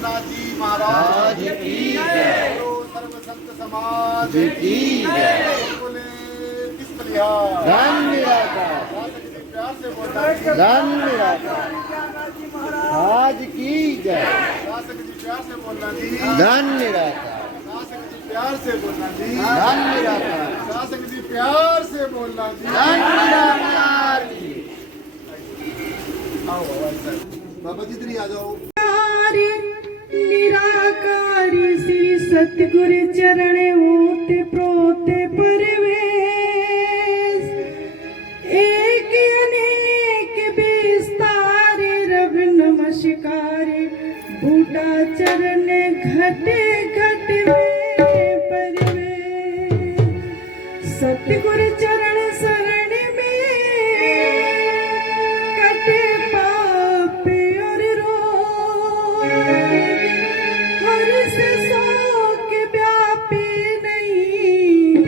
रघुनाथ जी महाराज की जय। सर्व संत समाज की जय। बोले किस बलिहार धन्यवाद प्यार से बोलना धन्यवाद आज की जय। शासक जी प्यार से बोलना जी धन्यवाद शासक जी प्यार से बोलना जी धन्यवाद शासक जी प्यार से बोलना जी धन्यवाद आओ बाबा जी इधर ही आ जाओ। निराकारी श्री सतगुरु चरण होते प्रोते परवेश एक अनेक विस्तार रव नमस्कार बूटा चरण घटे घट में परवेश सतगुरु चरण शरण में कटे पाप और रोग हर से शोक व्यापी नहीं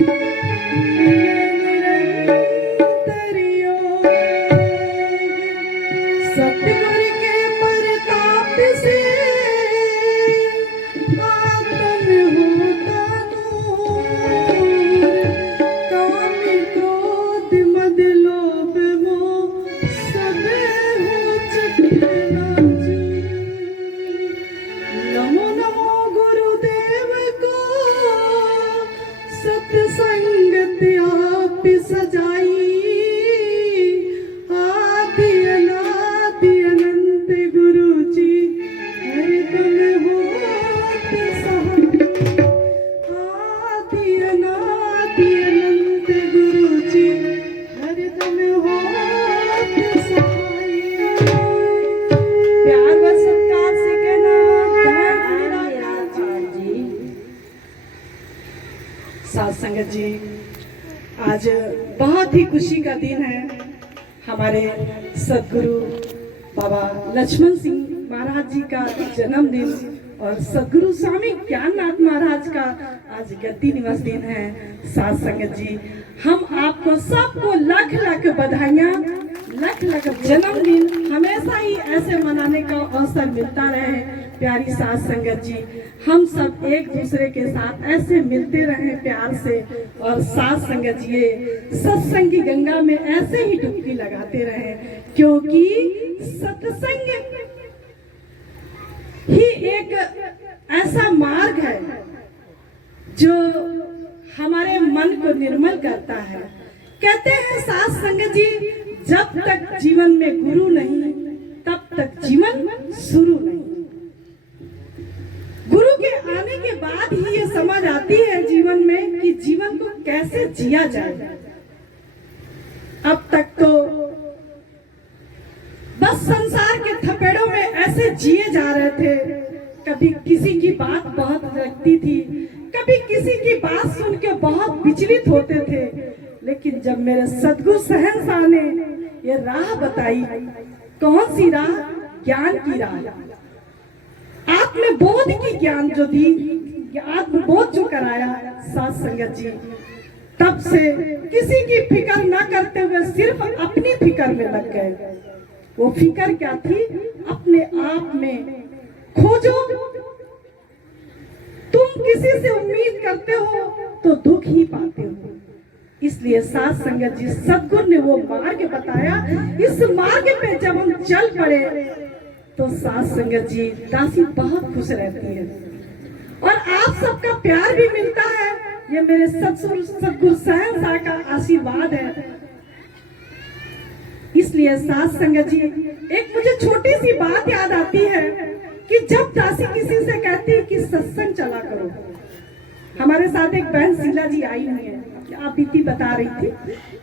निरंतर योग सतगुरु के प्रताप से आत्म होता नूर काम क्रोध मद लोभ मोह सब हो चकनाचूर नमो नमो गुरुदेव को सत्संगत आप सजाई आदि अनादि अनंत गुरु जी हरदम होत सहाय आदि अनादि अनंत गुरु जी हरदम होत सहाय प्यार व सत्कार से कहना धन्यवाद जी। साथ संगत जी आज बहुत ही खुशी का दिन है। हमारे सदगुरु बाबा लक्ष्मण सिंह महाराज जी का जन्मदिन और सदगुरु स्वामी ज्ञाननाथ महाराज का आज गद्दी निवास दिन है। साथ संगत जी हम आपको सबको लाख लाख बधाइयाँ लाख लाख जन्मदिन हमेशा ही ऐसे मनाने का अवसर मिलता रहे। प्यारी साथ संगत जी हम सब एक दूसरे के साथ ऐसे मिलते रहे प्यार से और साथ संगत जी ये सत्संग की गंगा में ऐसे ही डुबकी लगाते रहे क्योंकि सत्संग ही एक ऐसा मार्ग है जो हमारे मन को निर्मल करता है। कहते हैं साथ संगत जी जब तक जीवन में गुरु नहीं तब तक जीवन शुरू नहीं। गुरु के आने के बाद ही ये समझ आती है जीवन में कि जीवन को कैसे जिया जाए। अब तक तो बस संसार के थपेड़ों में ऐसे जिए जा रहे थे। कभी किसी की बात बहुत लगती थी, कभी किसी की बात सुन के बहुत विचलित होते थे। लेकिन जब मेरे सद्गुरु शहंशाह ने ये राह बताई, कौन सी राह? ज्ञान की राह, आत्मबोध की ज्ञान जो दी, आत्मबोध जो कराया साथ संगत जी, तब से किसी की फिक्र ना करते हुए सिर्फ अपनी फिक्र में लग गए। वो फिक्र क्या थी? अपने आप में खोजो। तुम किसी से उम्मीद करते हो तो दुख ही पाते हो। इसलिए साथ संगत जी सद्गुरु ने वो मार्ग बताया। इस मार्ग पे जब हम चल पड़े तो साथ संगत जी दासी बहुत खुश रहती है और आप सबका प्यार भी मिलता है। ये मेरे सद्गुरु शहंशाह का आशीर्वाद है। इसलिए साथ संगत जी एक मुझे छोटी सी बात याद आती है कि जब दासी किसी से कहती है कि सत्संग चला करो। हमारे साथ एक बहन शीला जी आई हुई है, आप बीती बता रही थी।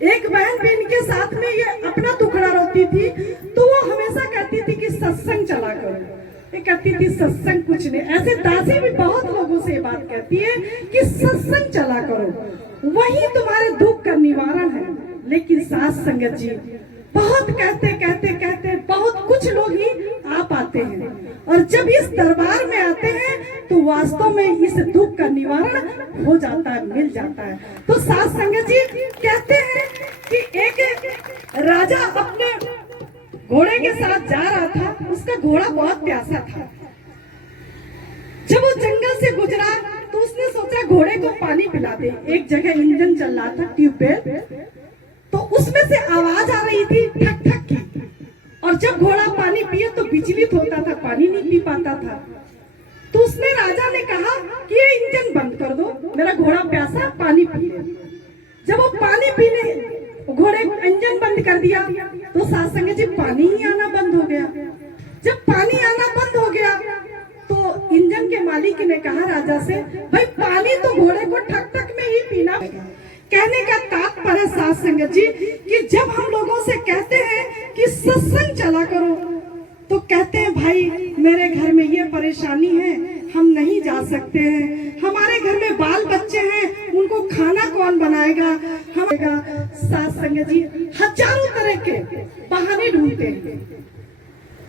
एक बहन भी इनके साथ में ये अपना टुकड़ा रोती थी तो वो हमेशा कहती थी कि सत्संग चला करो। ये कहती थी सत्संग कुछ नहीं। ऐसे दासी भी बहुत लोगों से बात कहती है कि सत्संग चला करो, वही तुम्हारे दुख का निवारण है। लेकिन साथ संगत जी बहुत कहते कहते कहते बहुत कुछ लोग ही आ पाते हैं और जब इस दरबार में आते हैं तो वास्तव में इस दुख का निवारण हो जाता है, मिल जाता है। तो साथ संगत जी कहते हैं कि एक राजा अपने घोड़े के साथ जा रहा था। उसका घोड़ा बहुत प्यासा था। घोड़े को पानी पिलाते, एक जगह इंजन चल रहा था ट्यूबवेल, तो उसमें से आवाज आ रही थी ठक ठक की, और जब घोड़ा पानी पिए तो विचलित होता था, पानी नहीं पी पाता था। तो उसने राजा ने कहा कि ये इंजन बंद कर दो, मेरा घोड़ा प्यासा, पानी पी ले। जब वो पानी पीने घोड़े इंजन बंद कर दिया तो साथ संग जी पानी ही आना बंद हो गया। जब पानी आना बंद हो गया तो इंजन के मालिक ने कहा राजा से, भाई पानी तो घोड़े को ठक ठक में ही पीना पड़ेगा। कहने का तात्पर्य साथ संगत जी कि जब हम लोगों से कहते हैं कि सत्संग चला करो, तो कहते हैं भाई मेरे घर में ये परेशानी है, हम नहीं जा सकते हैं, हमारे घर में बाल बच्चे हैं, उनको खाना कौन बनाएगा, हम साथ संगत जी हजारों तरह के बहाने ढूंढते हैं।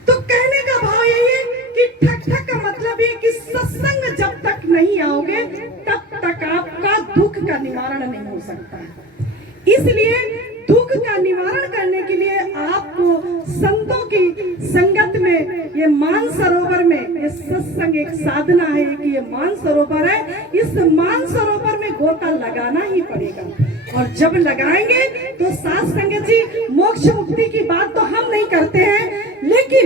तो कहने का भाव यही है कि ठक ठक का मतलब ये कि सत्संग जब तक नहीं आओगे तब तक आपका दुख का निवारण नहीं हो सकता है। इसलिए दुख का निवारण करने के लिए आपको संतों की संगत में, ये मानसरोवर में, ये सत्संग एक साधना है कि ये मानसरोवर है, इस मानसरोवर में गोता लगाना ही पड़ेगा। और जब लगाएंगे तो साथ संगत जी मोक्ष मुक्ति की बात तो हम नहीं करते हैं, लेकिन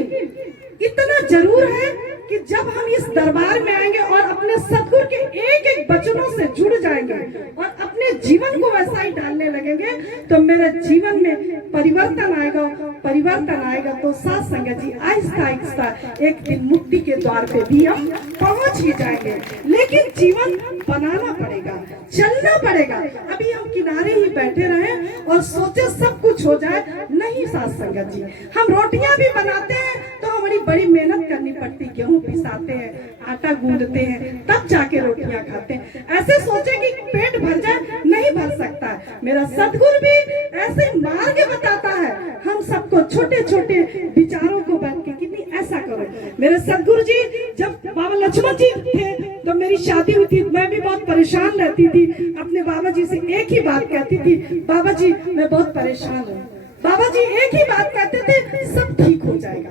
इतना जरूर है कि जब हम इस दरबार में आएंगे और अपने सतगुरु के एक एक वचनों से जुड़ जाएंगे और अपने जीवन को वैसा ही डालने लगेंगे तो मेरे जीवन में परिवर्तन आएगा। परिवर्तन आएगा तो साथ संगत जी आहिस्ता आहिस्ता एक दिन मुक्ति के द्वार पे भी हम पहुंच ही जाएंगे। लेकिन जीवन बनाना पड़ेगा, चलना पड़ेगा। अभी हम किनारे ही बैठे रहे और सोचे सब कुछ हो जाए, नहीं साथ संगत जी। हम रोटियां भी बनाते हैं तो हमारी बड़ी मेहनत करनी पड़ती, गेहूं पिसाते हैं, आटा गूंदते हैं, तब जाके रोटियां खाते हैं। ऐसे सोचे कि पेट भर जाए, नहीं भर सकता है। मेरा सतगुरु भी ऐसे मार्ग बताता है हम सबको, छोटे छोटे विचारों को बैठ के कितनी ऐसा करो। मेरे सतगुरु जी जब बाबा लक्ष्मण जी थे तो मेरी शादी हुई थी, मैं भी बहुत परेशान रहती थी, अपने बाबा जी से एक ही बात कहती थी, बाबा जी मैं बहुत परेशान हूँ। बाबा जी एक ही बात कहते थे, सब ठीक हो जाएगा।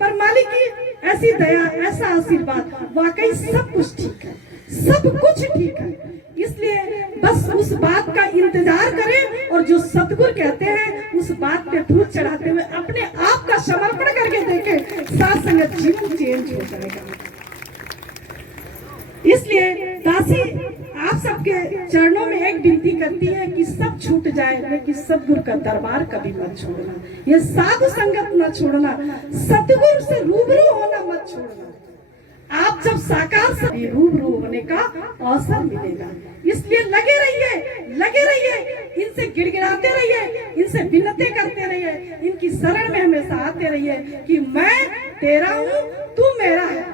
पर मालिक की ऐसी दया, ऐसा आशीर्वाद, वाकई सब कुछ ठीक है, सब कुछ ठीक है। इसलिए बस उस बात का इंतजार करें और जो सतगुरु कहते हैं उस बात पे फूल चढ़ाते हुए अपने आप का समर्पण करके देखें, साथ संगत जीवन चेंज हो जाएगा। इसलिए दासी आप सबके चरणों में एक विनती करती है कि सब छूट जाए, लेकिन सतगुरु का दरबार कभी मत छोड़ना, ये साधु संगत मत छोड़ना, सतगुरु से रूबरू होना मत छोड़ना। आप जब साकार से रूबरू होने का अवसर मिलेगा, इसलिए लगे रहिए, इनसे गिड़गिड़ाते रहिए, इनसे विनती करते रहिए, इनकी शरण में हमेशा आते रहिए कि मैं तेरा हूँ, तू मेरा है।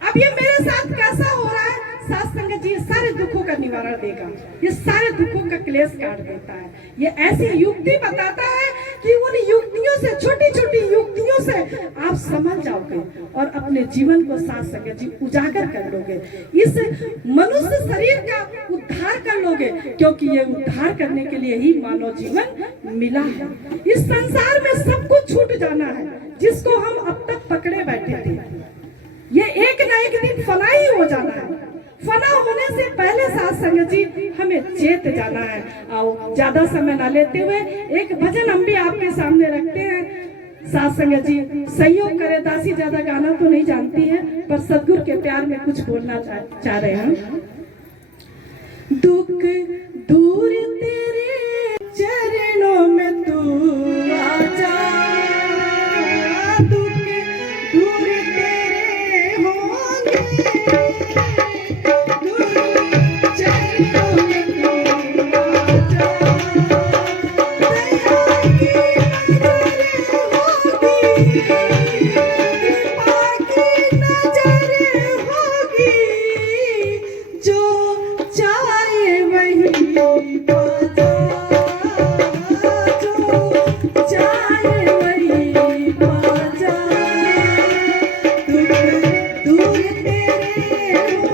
अब ये मेरे साथ कैसा हो रहा है, साथ संगत जी सारे दुखों का निवारण देगा, ये सारे दुखों का क्लेश काट देता है। ये ऐसी युक्ति बताता है कि उन युक्तियों से, छोटी छोटी युक्तियों से आप समझ जाओगे और अपने जीवन को साथ संगत जी उजागर कर लोगे, इस मनुष्य शरीर का उद्धार कर लोगे, क्योंकि ये उद्धार करने के लिए ही मानव जीवन मिला है। इस संसार में सब कुछ छूट जाना है जिसको हम अब तक पकड़े बैठे थे, ये एक न एक दिन फना ही हो जाना है। फना होने से पहले साथ संगत जी हमें चेत जाना है। आओ ज्यादा समय ना लेते हुए एक भजन हम भी आपके सामने रखते हैं। साथ संगत जी सहयोग करे, दासी ज्यादा गाना तो नहीं जानती है पर सतगुरु के प्यार में कुछ बोलना चाह रहे हैं। दुख दूर तेरे चरणों में तू आजा, दुख दूर तेरे होंगे, दूर तेरे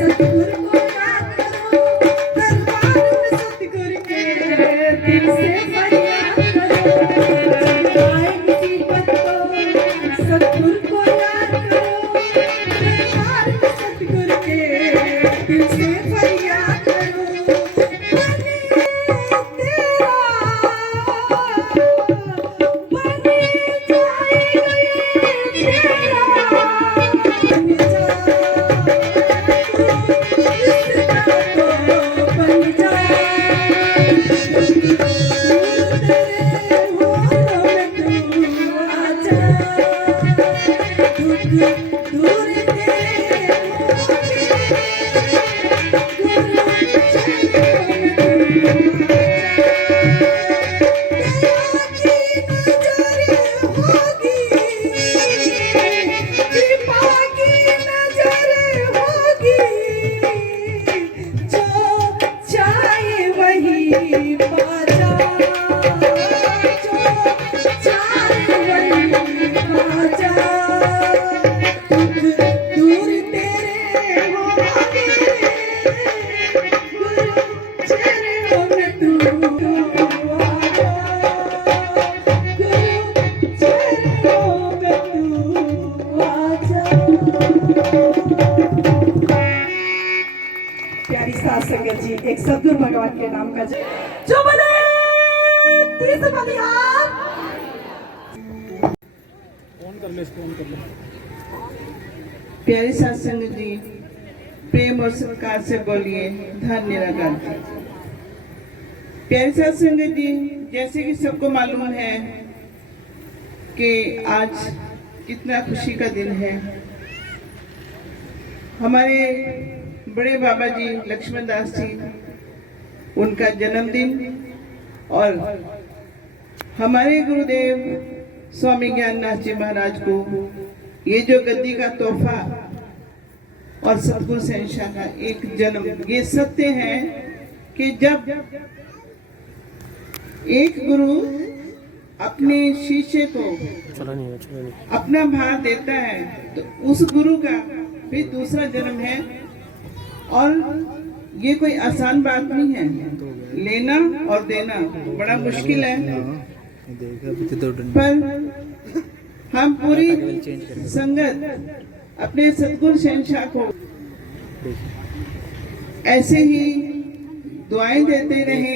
सतगुरु को याद करो, दरबार में सतगुरु के दिल से फरियाद करो। आए मुसीबत तो सतगुरु को याद करो, दरबार में सतगुरु के दिल से फरियाद करो। बने तेरा बने जाएगा ये तेरा, बन जा बन जा तेरे होठों में तू आजा, दूर तेरे होंगे गुरु चरणों में तू कृपा की नजर होगी, जो चाहे वही पाजा, जो चाहे वही पाजा। दूर तेरे होंगे गुरु चरणों में तू आजा, गुरु चरणों में तू आजा। प्यारी साथ संगत जी, एक सद्गुरु भगवान के नाम का जो बोले तीस बलिहार। प्यारी साथ संगत जी, प्रेम और सत्कार से बोलिए धन निराकार जी। प्यारी साथ संगत जी, जैसे कि सबको मालूम है कि आज कितना खुशी का दिन है। हमारे बड़े बाबा जी लक्ष्मण दास जी, उनका जन्मदिन, और हमारे गुरुदेव स्वामी ज्ञाननाथ जी महाराज को ये जो गद्दी का तोहफा और सतगुरु शहंशाह का एक जन्म, ये सत्य है कि जब एक गुरु अपने शिष्य को अपना भार देता है तो उस गुरु का भी दूसरा जन्म है। और ये कोई आसान बात नहीं है, लेना और देना बड़ा मुश्किल है, पर हम पूरी संगत अपने सतगुरु शहंशाह को ऐसे ही दुआएं देते रहे।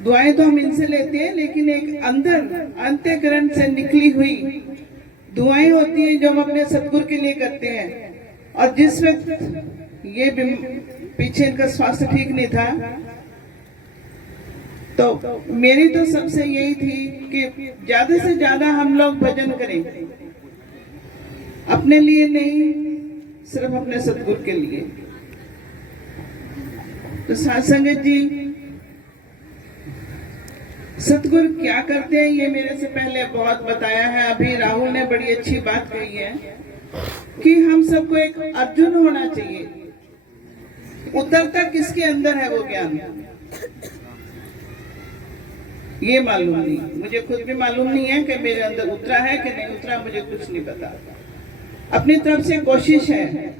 दुआएं तो हम इनसे लेते हैं, लेकिन एक अंदर अंतःकरण से निकली हुई दुआएं होती हैं जो हम अपने सतगुरु के लिए करते हैं। और जिस वक्त ये पीछे इनका स्वास्थ्य ठीक नहीं था, तो मेरी तो सबसे यही थी कि ज्यादा से ज्यादा हम लोग भजन करें, अपने लिए नहीं, सिर्फ अपने सतगुरु के लिए। तो साथ संगत जी, सतगुरु क्या करते हैं ये मेरे से पहले बहुत बताया है। अभी राहुल ने बड़ी अच्छी बात कही है कि हम सबको एक अर्जुन होना चाहिए। उतरता किसके अंदर है वो ज्ञान, ये मालूम नहीं, मुझे खुद भी मालूम नहीं है कि मेरे अंदर उतरा है कि नहीं उतरा, मुझे कुछ नहीं पता। अपनी तरफ से कोशिश है।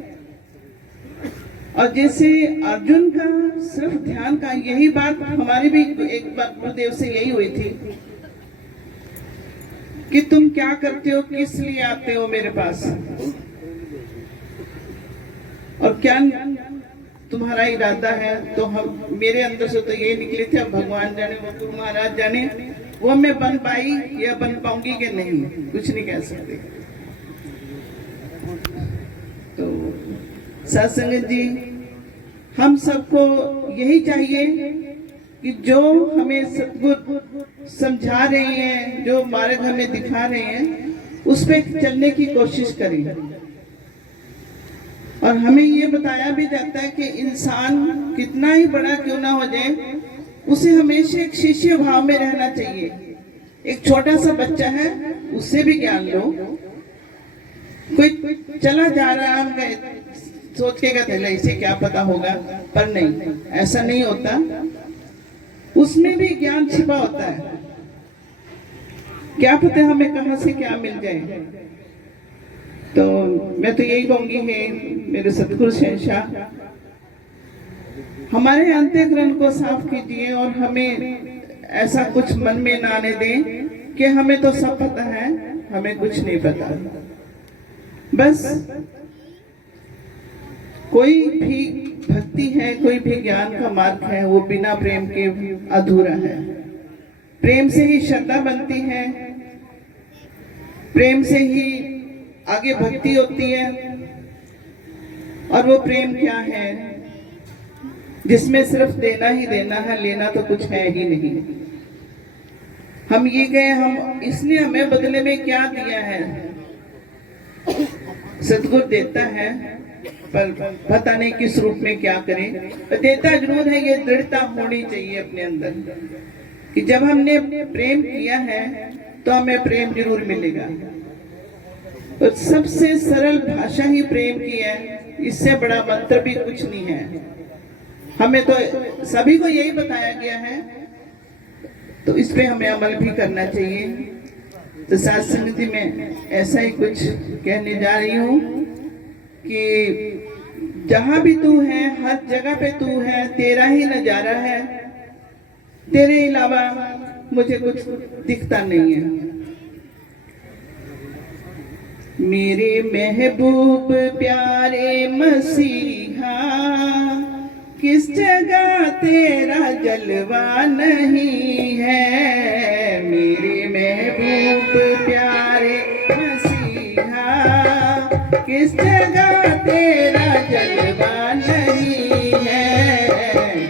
और जैसे अर्जुन का सिर्फ ध्यान का, यही बात हमारी भी एक बार गुरुदेव से यही हुई थी कि तुम क्या करते हो, किस लिए आते हो मेरे पास, और क्या तुम्हारा इरादा है। तो हम, मेरे अंदर से तो ये निकले थे, अब भगवान जाने, वो गुरु महाराज जाने, वो मैं बन पाई या बन पाऊंगी कि नहीं, कुछ नहीं कह सकते। तो सत्संग जी, हम सबको यही चाहिए कि जो हमें सतगुरु समझा रहे हैं, जो मार्ग हमें दिखा रहे हैं, उस पे चलने की कोशिश करें। और हमें ये बताया भी जाता है कि इंसान कितना ही बड़ा क्यों ना हो जाए, उसे हमेशा एक शिष्य भाव में रहना चाहिए। एक छोटा सा बच्चा है, उससे भी ज्ञान लो। कोई चला जा रहा है, हम सोच के कहते हैं इसे क्या पता होगा, पर नहीं, ऐसा नहीं होता। उसमें भी ज्ञान छिपा होता है, क्या पता हमें कहां से क्या मिल जाए। तो मैं तो यही कहूंगी है मेरे सतगुरु शहंशाह, हमारे अंतःकरण को साफ कीजिए और हमें ऐसा कुछ मन में ना आने दें कि हमें तो सब पता है, हमें कुछ नहीं पता। बस कोई भी भक्ति है, कोई भी ज्ञान का मार्ग है, वो बिना प्रेम के अधूरा है। प्रेम से ही श्रद्धा बनती है, प्रेम से ही आगे भक्ति होती है। और वो प्रेम क्या है जिसमें सिर्फ देना ही देना है, लेना तो कुछ है ही नहीं। हम ये गए, हम इसने हमें बदले में क्या दिया है? सतगुरु देता है पर पता नहीं किस रूप में क्या करें, देता जरूर है। ये दृढ़ता होनी चाहिए अपने अंदर कि जब हमने प्रेम किया है तो हमें प्रेम जरूर मिलेगा। तो सबसे सरल भाषा ही प्रेम की है, इससे बड़ा मंत्र भी कुछ नहीं है। हमें तो सभी को यही बताया गया है, तो इस पे हमें अमल भी करना चाहिए। तो साथ समिति में ऐसा ही कुछ कहने जा रही हूँ कि जहां भी तू है, हर जगह पे तू है, तेरा ही नजारा है, तेरे अलावा मुझे कुछ दिखता नहीं है। मेरे महबूब प्यारे मसीहा, किस जगह तेरा जलवा नहीं है। मेरे महबूब प्यारे मसीहा, किस जगह तेरा जलवा नहीं है।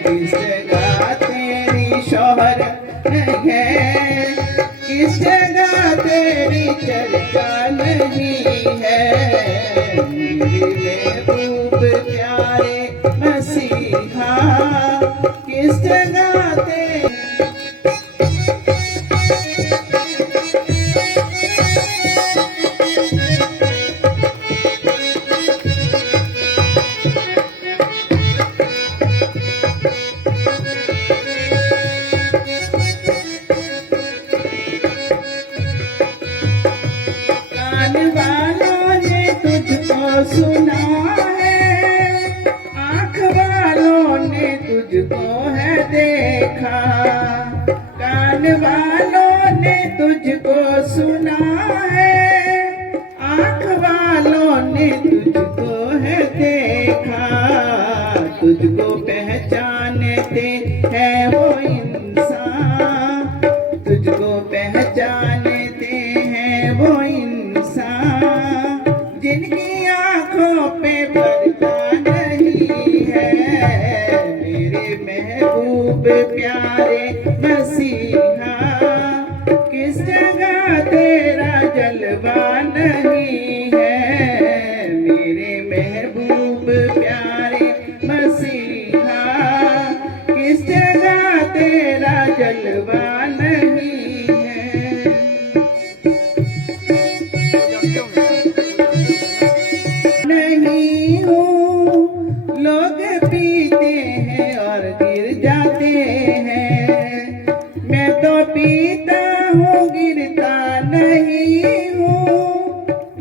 किस जगह तेरी शोहरत नहीं है, किस जगह तेरी चर्चा नहीं है। मेरे महबूब प्यारे मसीहा, किस जगह तेरी वालों ने तुझको सुना है, आँख वालों ने तुझको है देखा। कान वालों ने तुझको सुना है, आँख वालों ने तुझको है देखा। तुझको पहचानते हैं वो इंसान, तुझको पहचानते हैं वो जिनकी आंखों पे पर्दा नहीं है। मेरे महबूब प्यारे मसीहा, किस जगह तेरा जलवा नहीं है। मेरे महबूब प्यारे मसीहा, किस जगह तेरा जलवा नहीं है। नहीं हूँ, लोग पीते हैं और गिर जाते हैं, मैं तो पीता हूँ गिरता नहीं हूँ।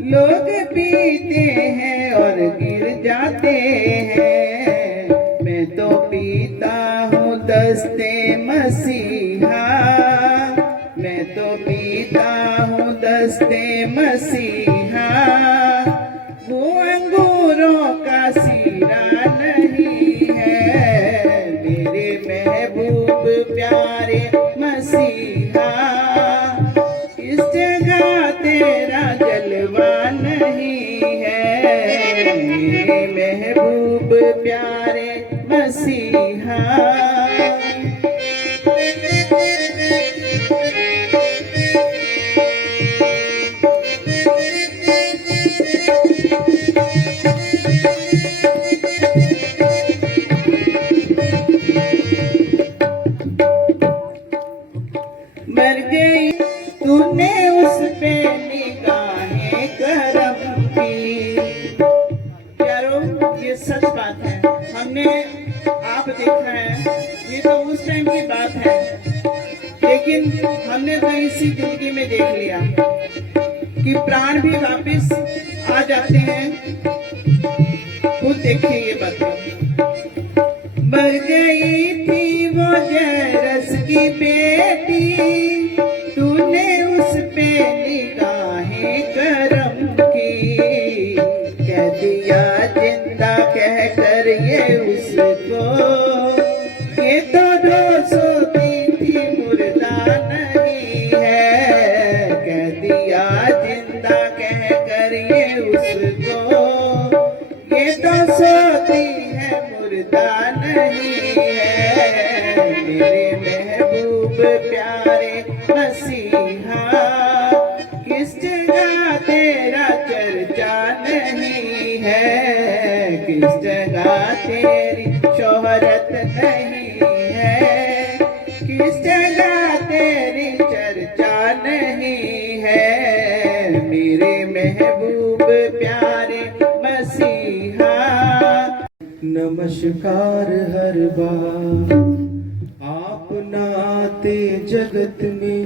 लोग पीते हैं और गिर जाते हैं, मैं तो पीता हूँ दस्ते मसीहा। मैं तो पीता हूँ दस्ते मसीहा, वो अंगूरों का सीरा नहीं है। मेरे महबूब प्यारे मसीहा, इस जगह तेरा जलवा नहीं है। मेरे महबूब प्यारे मसीहा, मर गई तूने उस पे निगाहें करम की। प्यारो, ये सच बात है, हमने आप देखा है, ये तो उस टाइम की बात है, लेकिन हमने तो इसी जिंदगी में देख लिया कि प्राण भी वापिस आ जाते हैं, खुद देखिए ये बात। मर गई थी वो जरस की बेटी, तूने उस पे निगाहें करम की, कह दिया जिंदा कह कर ये उसको, ये तो रोज सोती थी मुर्दा नहीं है, कह दिया जिंदा कह कर ये उसको, ये तो सोती है मुर्दा नहीं है। मेरे महबूब प्यारे मसीहा, किस जगह तेरा चर्चा नहीं है, किस जगह तेरी शोहरत नहीं है, किस जगह तेरी चर्चा नहीं है। मेरे महबूब प्यारे मसीहा। नमस्कार हर बार आप नाते जगत में,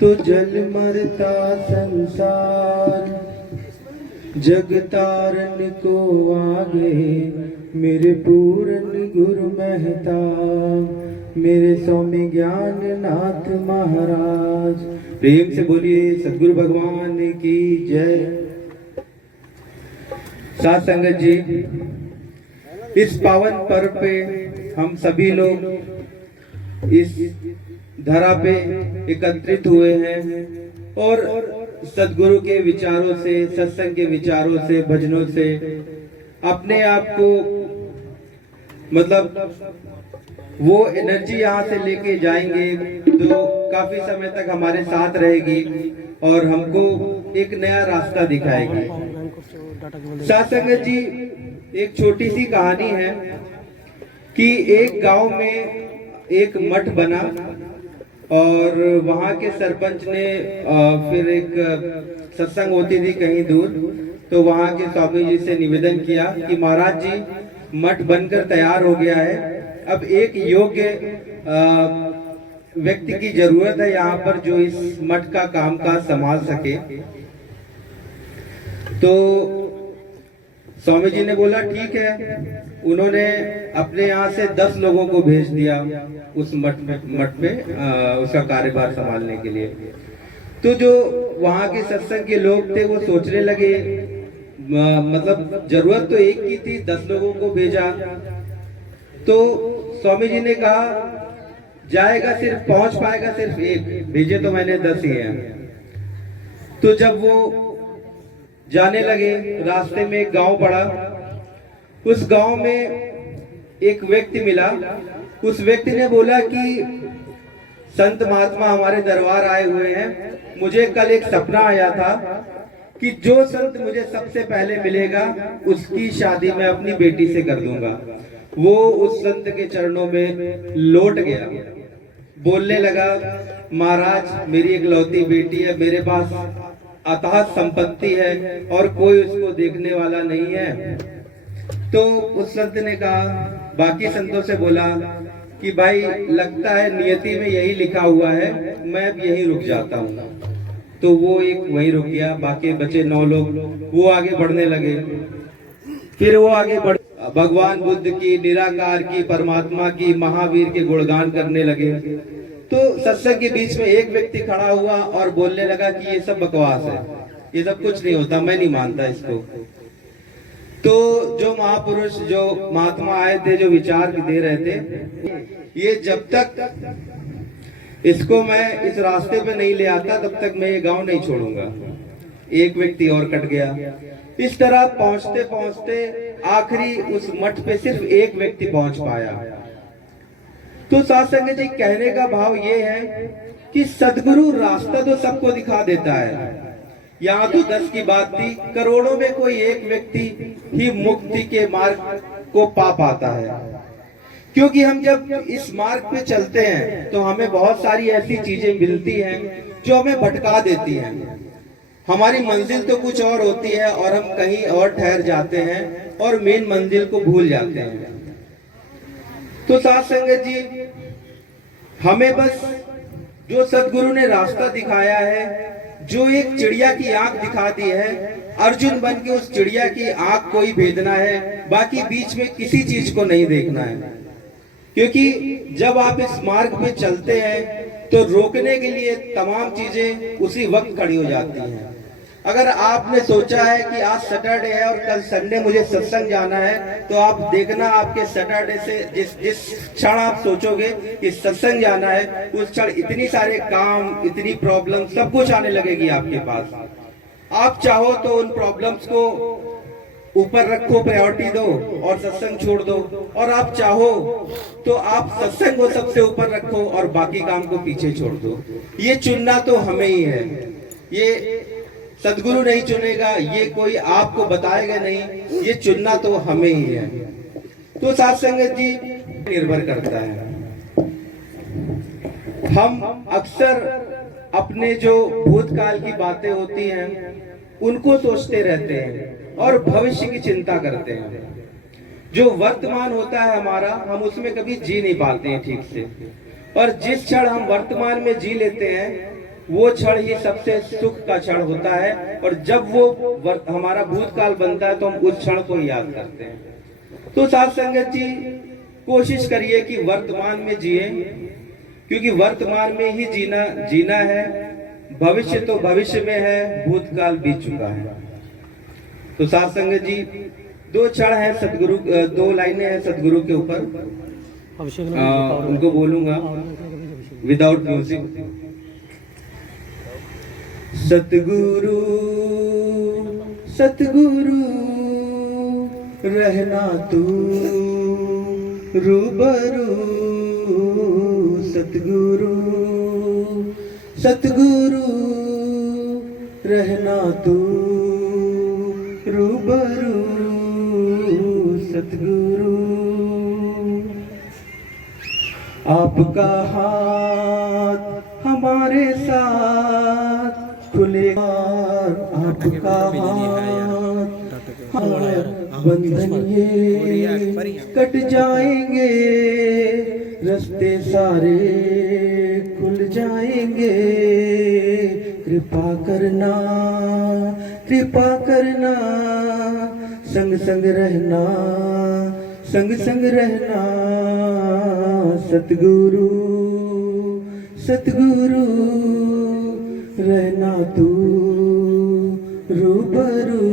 तो जल मरता संसार, जग तारन को आगे मेरे पूरन गुरु महता, मेरे स्वामी ज्ञान नाथ महाराज। प्रेम से बोलिए सद्गुरु भगवान की जय। साथ संगत जी, इस पावन पर्व पे हम सभी लोग इस धरा पे एकत्रित हुए हैं और सद्गुरु के विचारों से, सत्संग के विचारों से, भजनों से अपने आप को मतलब वो एनर्जी यहाँ से लेके जाएंगे जो काफी समय तक हमारे साथ रहेगी और हमको एक नया रास्ता दिखाएगी। साथ संगत जी, एक छोटी सी कहानी है कि एक गांव में एक मठ बना और वहां के सरपंच ने फिर एक सत्संग होती थी कहीं दूर, तो वहां के स्वामी जी से निवेदन किया कि महाराज जी, मठ बनकर तैयार हो गया है, अब एक योग्य व्यक्ति की जरूरत है यहाँ पर जो इस मठ का कामकाज संभाल सके। तो स्वामी जी ने बोला ठीक है। उन्होंने अपने यहाँ से 10 लोगों को भेज दिया उस मठ में उसका कार्यभार संभालने के लिए। तो जो वहाँ के सत्संग के लोग थे वो सोचने लगे, मतलब जरूरत तो एक की थी, 10 लोगों को भेजा। तो स्वामी जी ने कहा जाएगा सिर्फ, पहुंच पाएगा सिर्फ एक, भेजे तो मैंने 10 ही हैं। तो जब वो जाने लगे, रास्ते में एक गांव पड़ा। उस गांव में एक व्यक्ति मिला। उस व्यक्ति ने बोला कि संत महात्मा हमारे दरबार आए हुए हैं, मुझे कल एक सपना आया था कि जो संत मुझे सबसे पहले मिलेगा उसकी शादी मैं अपनी बेटी से कर दूंगा। वो उस संत के चरणों में लौट गया, बोलने लगा, महाराज मेरी इकलौती बेटी है, मेरे पास अथाह संपत्ति है और कोई उसको देखने वाला नहीं है। तो उस संत ने कहा, बाकी संतों से बोला कि भाई लगता है नियति में यही लिखा हुआ है, मैं अब यहीं रुक जाता हूँ। तो वो एक वहीं रुक गया, बाकी बचे 9 लोग वो आगे बढ़ने लगे। फिर वो आगे बढ़ भगवान बुद्ध की, निराकार की, परमात्मा की, महावीर के गुणगान करने लगे। तो सत्संग के बीच में एक व्यक्ति खड़ा हुआ और बोलने लगा कि ये सब बकवास है, ये सब कुछ नहीं होता, मैं नहीं मानता इसको। तो जो महापुरुष, जो महात्मा आए थे, जो विचार दे रहे थे, ये जब तक इसको मैं इस रास्ते पे नहीं ले आता तब तक मैं ये गांव नहीं छोड़ूंगा। एक व्यक्ति और कट गया। इस तरह पहुंचते पहुंचते आखिरी उस मठ पे सिर्फ एक व्यक्ति पहुंच पाया। तो साथ संगत जी, कहने का भाव ये है कि सदगुरु रास्ता तो सबको दिखा देता है। यहाँ तो 10 की बात थी, करोड़ों में कोई एक व्यक्ति ही मुक्ति के मार्ग को पा पाता है। क्योंकि हम जब इस मार्ग पे चलते हैं तो हमें बहुत सारी ऐसी चीजें मिलती हैं जो हमें भटका देती हैं। हमारी मंजिल तो कुछ और होती है और हम कहीं और ठहर जाते हैं और मेन मंजिल को भूल जाते हैं। तो साथ संगत जी, हमें बस जो सदगुरु ने रास्ता दिखाया है, जो एक चिड़िया की आंख दिखा दी है, अर्जुन बन के उस चिड़िया की आंख को ही भेदना है, बाकी बीच में किसी चीज को नहीं देखना है। क्योंकि जब आप इस मार्ग पे चलते हैं तो रोकने के लिए तमाम चीजें उसी वक्त खड़ी हो जाती हैं। अगर आपने सोचा है कि आज सैटरडे है और कल संडे मुझे सत्संग जाना है, तो आप देखना आपके सैटरडे से जिस क्षण आप सोचोगे कि सत्संग जाना है, उस क्षण इतनी सारे काम, इतनी प्रॉब्लम, सब कुछ आने लगेगी आपके पास। आप चाहो तो उन प्रॉब्लम्स को ऊपर रखो, प्रायोरिटी दो और सत्संग छोड़ दो, और आप चाहो तो आप सत्संग को सबसे ऊपर रखो और बाकी काम को पीछे छोड़ दो। ये चुनना तो हमें ही है, ये सदगुरु नहीं चुनेगा, ये कोई आपको बताएगा नहीं, ये चुनना तो हमें ही है। तो साथ संगत जी निर्भर करता है। हम अक्सर अपने जो भूतकाल की बातें होती हैं उनको सोचते रहते हैं और भविष्य की चिंता करते हैं। जो वर्तमान होता है हमारा, हम उसमें कभी जी नहीं पाते हैं ठीक से, और जिस क्षण हम वर्तमान में जी लेते हैं वो क्षण ही सबसे सुख का क्षण होता है। और जब वो हमारा भूतकाल बनता है तो हम उस क्षण को याद करते हैं। तो साथ संगत जी कोशिश करिए कि वर्तमान में जिए, क्योंकि वर्तमान में ही जीना है। भविष्य तो भविष्य में है, भूतकाल बीत चुका है। तो साथ संगत जी दो क्षण है सदगुरु, दो लाइनें हैं सदगुरु के ऊपर, उनको बोलूंगा विदाउट म्यूजिक। सतगुरु सतगुरु रहना तू रूबरू, सतगुरु सतगुरु रहना तू रूबरू, सतगुरु आपका हाथ हमारे साथ खुलेगा, आपका हाथ बंधन ये कट जाएंगे, रास्ते सारे खुल जाएंगे। कृपा करना कृपा करना, संग संग रहना, संग संग रहना, सतगुरु सतगुरु रहना तू रूबरू,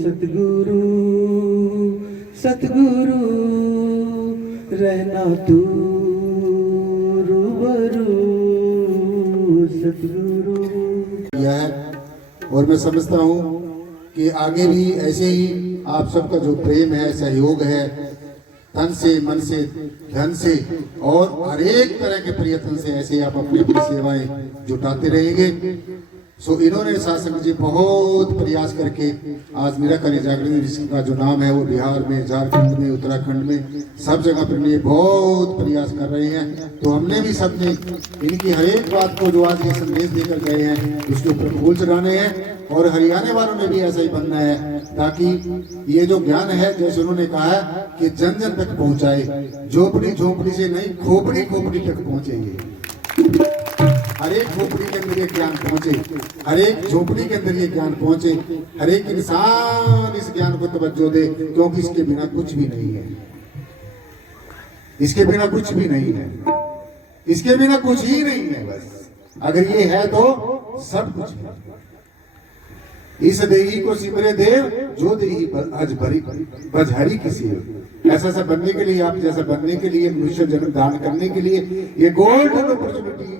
सतगुरु सतगुरु रहना तू रूबरू, सतगुरु। यह है और मैं समझता हूँ कि आगे भी ऐसे ही आप सबका जो प्रेम है, सहयोग है, तन से, मन से, धन से और हर एक तरह के प्रयत्न से ऐसे आप अपनी अपनी सेवाएं जुटाते रहेंगे। सो इन्होंने शासन जी बहुत प्रयास करके आज निराकारी जागरण जिसका जो नाम है वो बिहार में, झारखंड में, उत्तराखंड में, सब जगह पर ये बहुत प्रयास कर रहे हैं। तो हमने भी सबने इनकी हर एक बात को जो आज ये संदेश देकर गए हैं उसके ऊपर फूल चढ़ाने हैं, और हरियाणा वालों ने भी ऐसा ही बनना है, ताकि ये जो ज्ञान है जैसे उन्होंने कहा है कि जन जन तक पहुंचाए, झोपड़ी झोपड़ी से नहीं खोपड़ी खोपड़ी तक पहुंचे, हर एक झोपड़ी के अंदर ये ज्ञान पहुंचे, हर एक झोपड़ी के अंदर ये ज्ञान पहुंचे, हर एक इंसान इस ज्ञान को तवज्जो दे, क्योंकि इसके बिना कुछ भी नहीं है, इसके बिना कुछ भी नहीं है, इसके बिना कुछ ही नहीं है। बस अगर ये है तो सब कुछ है। इस देही को सिमरे देव जो देही अज भरी बजहरी किसी, ऐसा सा बनने के लिए, आप जैसा बनने के लिए, मनुष्य जन्म दान करने के लिए, ये गोल्डन अपॉर्चुनिटी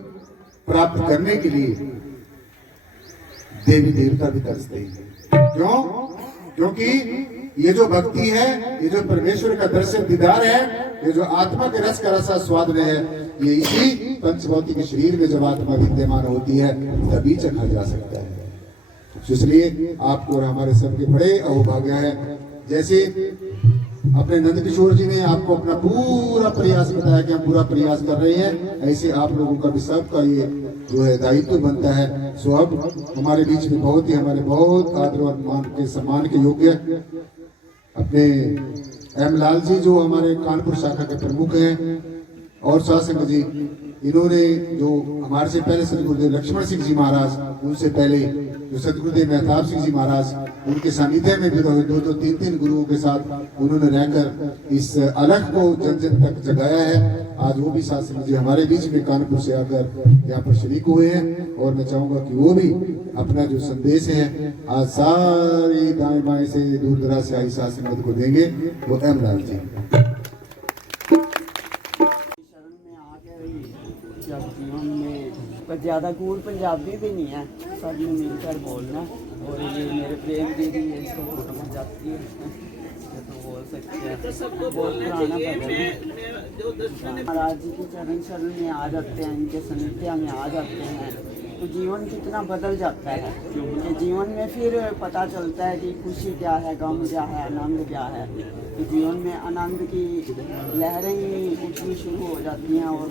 प्राप्त करने के लिए देवी देवता भी तरसते हैं। क्यों? क्योंकि ये जो भक्ति है, ये जो परमेश्वर का दर्शन दीदार है, ये जो आत्मा के रस का रसा स्वाद में है, ये इसी पंचभौतिक शरीर में जब आत्मा विद्यमान होती है तभी चखा जा सकता है। इसलिए आपको और हमारे सबके बड़े अहोभाग्य है। जैसे अपने नंद किशोर जी ने आपको अपना पूरा प्रयास बताया कि हम पूरा प्रयास कर रहे हैं, ऐसे आप लोगों का भी सबका ये जो है दायित्व बनता है। सो अब हमारे बीच में बहुत ही हमारे बहुत आदर और मान के सम्मान के योग्य अपने एम लाल जी जो हमारे कानपुर शाखा के प्रमुख हैं, और शासन जी इन्होंने जो हमारे से पहले सदगुरुदेव लक्ष्मण सिंह जी महाराज, उनसे पहले जो सदगुरुदेव मेहताब सिंह जी महाराज, उनके सानिध्य में भी दो तीन तीन गुरुओं के साथ उन्होंने रहकर इस अलख को जन जन तक जगाया है। आज वो भी साथ जी हमारे बीच में कानपुर से आकर यहाँ पर शरीक हुए हैं, और मैं चाहूंगा कि वो भी अपना जो संदेश है आज सारी दाएं बाएं से दूर दराज से आई साथ संगत को देंगे। वो अहमलाल जी। शरण में आ गए जब जीवन में, पर ज़्यादा कूल पंजाबी भी नहीं है, सब मिलकर बोलना। और ये मेरे प्रेम दीदी है, इसको फोटो में जाती है तो बोल सकते हैं बहुत पुराना भजन है। महाराज जी की चरण शरण में आ जाते हैं, इनके सानिध्य में आ जाते हैं तो जीवन कितना बदल जाता है। कि जीवन में फिर पता चलता है कि खुशी क्या है, गम क्या है, आनंद क्या है। तो जीवन में आनंद की लहरें ही उठनी शुरू हो जाती हैं और